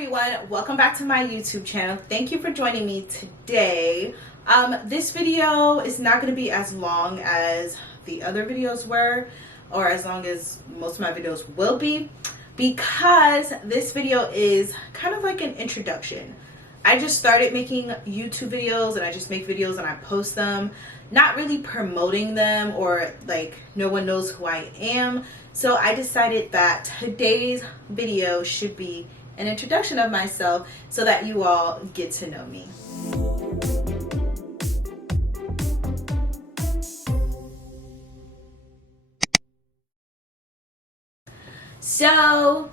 everyone, welcome back to my YouTube channel. Thank you for joining me today. This video is not going to be as long as the other videos were, or as long as most of my videos will be, because this video is kind of like an introduction. I just started making YouTube videos and I just make videos and I post them, not really promoting them, or like no one knows who I am. So I decided that today's video should be an introduction of myself so that you all get to know me. So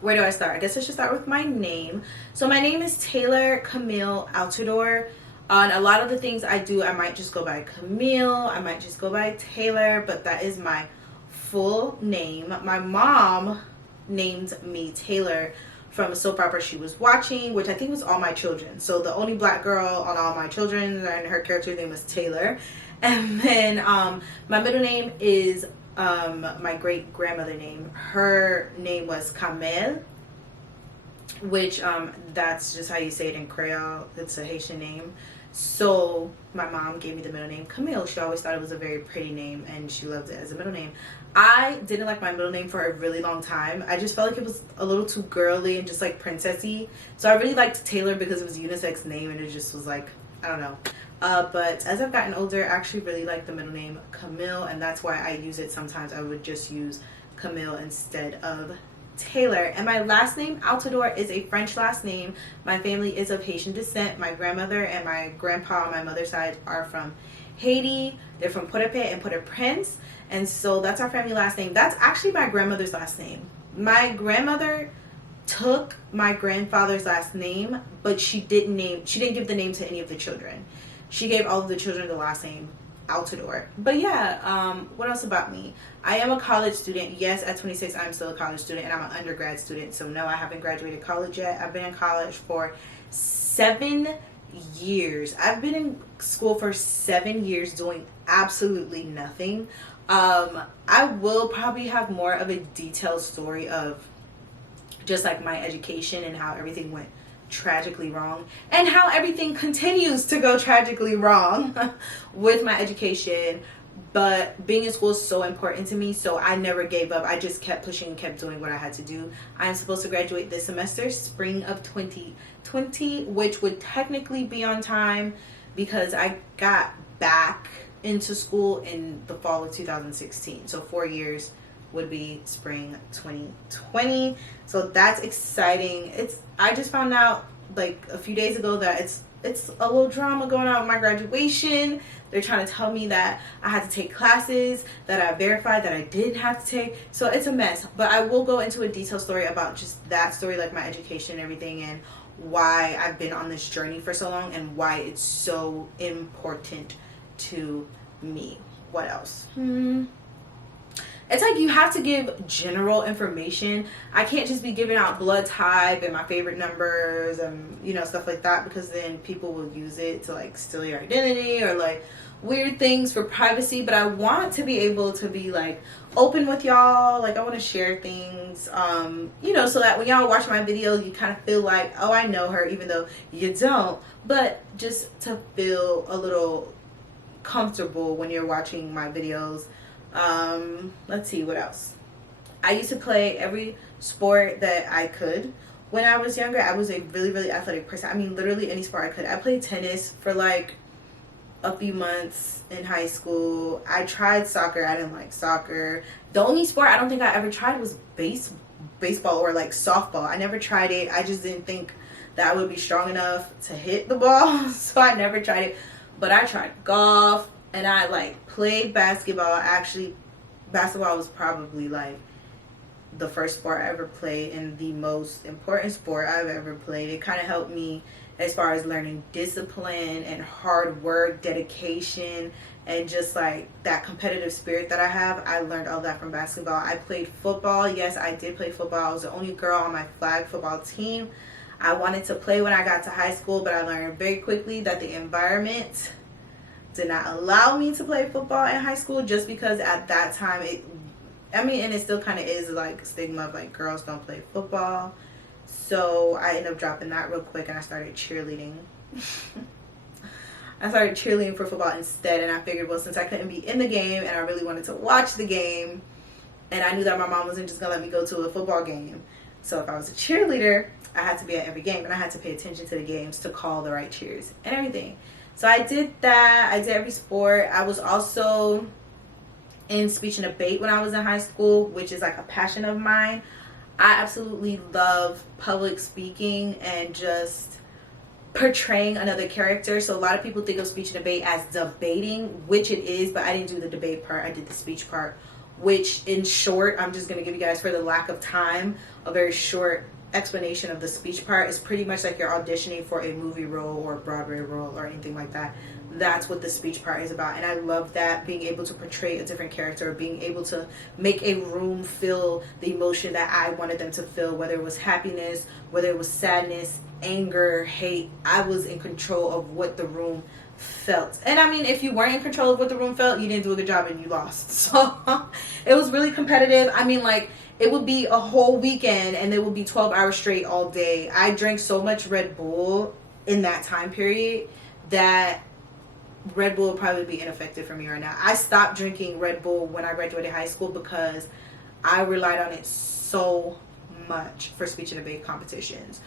where do I start? I guess I should start with my name. So my name is Taylor Camille Altidor. On a lot of the things I do, I might just go by Camille, I might just go by Taylor, but that is my full name. My mom named me Taylor from a soap opera she was watching, which I think was All My Children. So the only black girl on All My Children, and her character's name was Taylor. And then my middle name is my great grandmother name. Her name was Camille, which that's just how you say it in Creole. It's a Haitian name. So my mom gave me the middle name Camille. She always thought it was a very pretty name and she loved it as a middle name. I didn't like my middle name for a really long time. I just felt like it was a little too girly and just like princessy. So I really liked Taylor because it was a unisex name and it just was like, I don't know. But as I've gotten older, I actually really like the middle name Camille, and that's why I use it sometimes. I would just use Camille instead of Taylor. And my last name, Altidor, is a French last name. My family is of Haitian descent. My grandmother and my grandpa on my mother's side are from Haiti. They're from Port-au-Prince and Port-au-Prince. And so that's our family last name. That's actually my grandmother's last name. My grandmother took my grandfather's last name, but she didn't give the name to any of the children. She gave all of the children the last name Altidor. But yeah, what else about me? I am a college student. Yes, at 26 I'm still a college student, and I'm an undergrad student. So no, I haven't graduated college yet. I've been in college for 7 years. I've been in school for 7 years doing absolutely nothing. I will probably have more of a detailed story of just like my education and how everything went tragically wrong and how everything continues to go tragically wrong with my education. But being in school is so important to me, so I never gave up. I just kept pushing and kept doing what I had to do. I'm supposed to graduate this semester, spring of 2020, which would technically be on time because I got back into school in the fall of 2016. So 4 years would be spring 2020. So that's exciting. I just found out like a few days ago that it's a little drama going on with my graduation. They're trying to tell me that I had to take classes that I verified that I didn't have to take. So it's a mess. But I will go into a detailed story about just that story, like my education and everything, and why I've been on this journey for so long and why it's so important to me. What else? It's like you have to give general information. I can't just be giving out blood type and my favorite numbers and, you know, stuff like that, because then people will use it to like steal your identity or like weird things for privacy. But I want to be able to be like open with y'all. Like I want to share things, you know, so that when y'all watch my videos, you kind of feel like, oh, I know her, even though you don't. But just to feel a little comfortable when you're watching my videos. Let's see, what else? I used to play every sport that I could. When I was younger, I was a really, really athletic person. I mean, literally any sport I could. I played tennis for like a few months in high school. I tried soccer. I didn't like soccer. The only sport I don't think I ever tried was baseball or like softball. I never tried it. I just didn't think that I would be strong enough to hit the ball. So I never tried it. But I tried golf. And I like played basketball. Actually, basketball was probably like the first sport I ever played and the most important sport I've ever played. It kind of helped me as far as learning discipline and hard work, dedication, and just like that competitive spirit that I have. I learned all that from basketball. I played football. Yes, I did play football. I was the only girl on my flag football team. I wanted to play when I got to high school, but I learned very quickly that the environment did not allow me to play football in high school, just because at that time and it still kind of is like stigma of like girls don't play football So I ended up dropping that real quick and I started cheerleading. I started cheerleading for football instead, and I figured, well, since I couldn't be in the game and I really wanted to watch the game, and I knew that my mom wasn't just gonna let me go to a football game, so if I was a cheerleader, I had to be at every game, and I had to pay attention to the games to call the right cheers and everything. So I did that. I did every sport. I was also in speech and debate when I was in high school, which is like a passion of mine. I absolutely love public speaking and just portraying another character. So a lot of people think of speech and debate as debating, which it is, but I didn't do the debate part. I did the speech part, which in short, I'm just going to give you guys, for the lack of time, a very short explanation of the speech part. Is pretty much like you're auditioning for a movie role or a Broadway role or anything like that. That's what the speech part is about, and I love that, being able to portray a different character, being able to make a room feel the emotion that I wanted them to feel, whether it was happiness, whether it was sadness, anger, hate. I was in control of what the room felt. And I mean, if you weren't in control of what the room felt, you didn't do a good job and you lost. So it was really competitive. I mean, like, it would be a whole weekend and it would be 12 hours straight all day. I drank so much Red Bull in that time period that Red Bull would probably be ineffective for me right now. I stopped drinking Red Bull when I graduated high school because I relied on it so much for speech and debate competitions.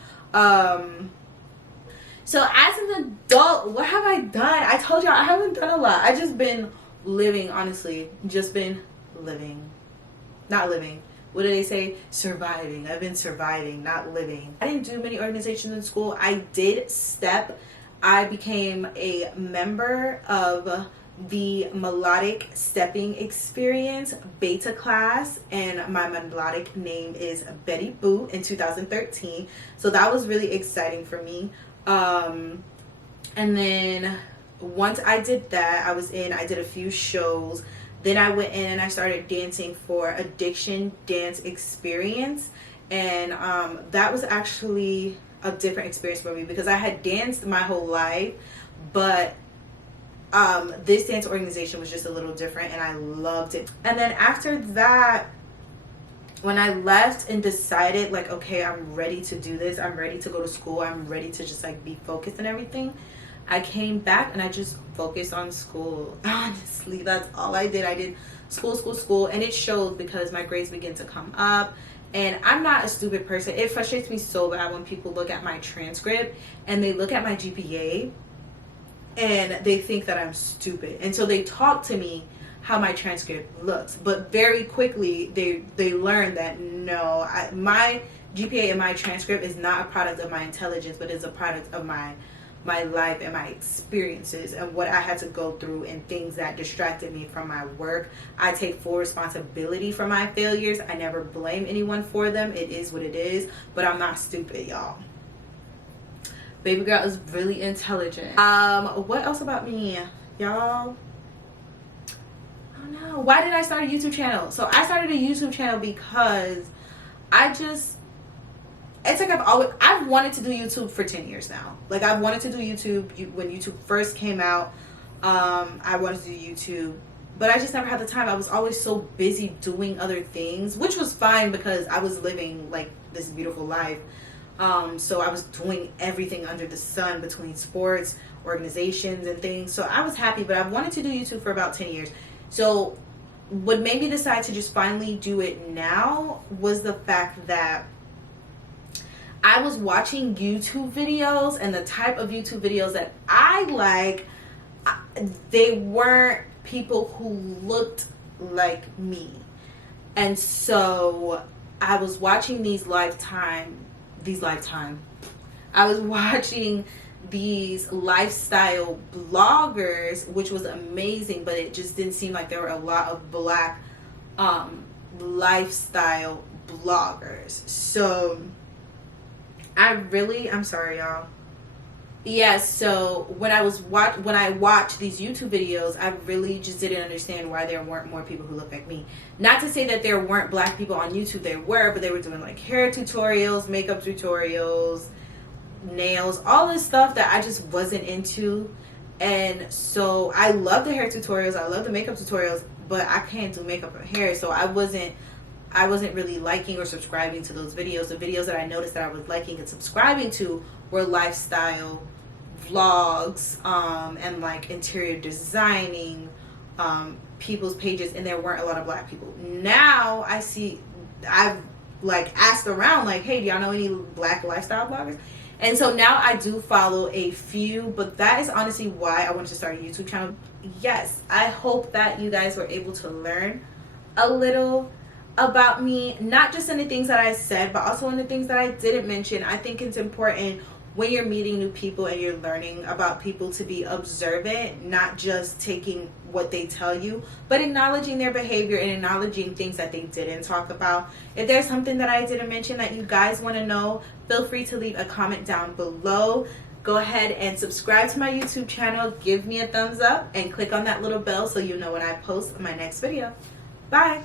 So as an adult, what have I done? I told y'all I haven't done a lot. I just been living, honestly. Just been living. Not living. What do they say? Surviving. I've been surviving, not living. I didn't do many organizations in school. I did STEP. I became a member of the melodic stepping experience beta class, and my melodic name is Betty Boo in 2013. So that was really exciting for me. And then once I did that, I did a few shows. Then I went in and I started dancing for Addiction Dance Experience, and that was actually a different experience for me because I had danced my whole life, but this dance organization was just a little different and I loved it. And then after that, when I left and decided, like, okay, I'm ready to do this, I'm ready to go to school, I'm ready to just like be focused and everything, I came back and I just focused on school. Honestly, that's all I did. I did school, and it showed because my grades began to come up. And I'm not a stupid person. It frustrates me so bad when people look at my transcript and they look at my GPA and they think that I'm stupid. And so they talk to me how my transcript looks. But very quickly, they learn that no, my GPA and my transcript is not a product of my intelligence, but is a product of my life and my experiences and what I had to go through and things that distracted me from my work. I take full responsibility for my failures. I never blame anyone for them. It is what it is, but I'm not stupid, y'all. Baby girl is really intelligent. What else about me, y'all? I don't know. Why did I start a YouTube channel? So I started a YouTube channel because it's like I've wanted to do YouTube for 10 years now. Like, I've wanted to do YouTube when YouTube first came out. I wanted to do YouTube, but I just never had the time. I was always so busy doing other things, which was fine because I was living like this beautiful life. So I was doing everything under the sun between sports, organizations, and things. So I was happy, but I've wanted to do YouTube for about 10 years. So what made me decide to just finally do it now was the fact that I was watching YouTube videos, and the type of YouTube videos that I like, they weren't people who looked like me. And so I was watching I was watching these lifestyle bloggers, which was amazing, but it just didn't seem like there were a lot of black lifestyle bloggers. So I'm sorry, y'all. Yeah, so when I watched these YouTube videos, I really just didn't understand why there weren't more people who looked like me. Not to say that there weren't black people on YouTube, there were, but they were doing like hair tutorials, makeup tutorials, nails, all this stuff that I just wasn't into. And so I love the hair tutorials, I love the makeup tutorials, but I can't do makeup or hair, so I wasn't I wasn't really liking or subscribing to those videos. The videos that I noticed that I was liking and subscribing to were lifestyle vlogs, and like interior designing, people's pages, and there weren't a lot of black people. Now I've like asked around, like, hey, do y'all know any black lifestyle bloggers? And so now I do follow a few, but that is honestly why I wanted to start a YouTube channel. Yes, I hope that you guys were able to learn a little about me, not just in the things that I said, but also in the things that I didn't mention. I think it's important when you're meeting new people and you're learning about people to be observant, not just taking what they tell you, but acknowledging their behavior and acknowledging things that they didn't talk about. If there's something that I didn't mention that you guys want to know, feel free to leave a comment down below. Go ahead and subscribe to my YouTube channel, give me a thumbs up, and click on that little bell so you know when I post my next video. Bye!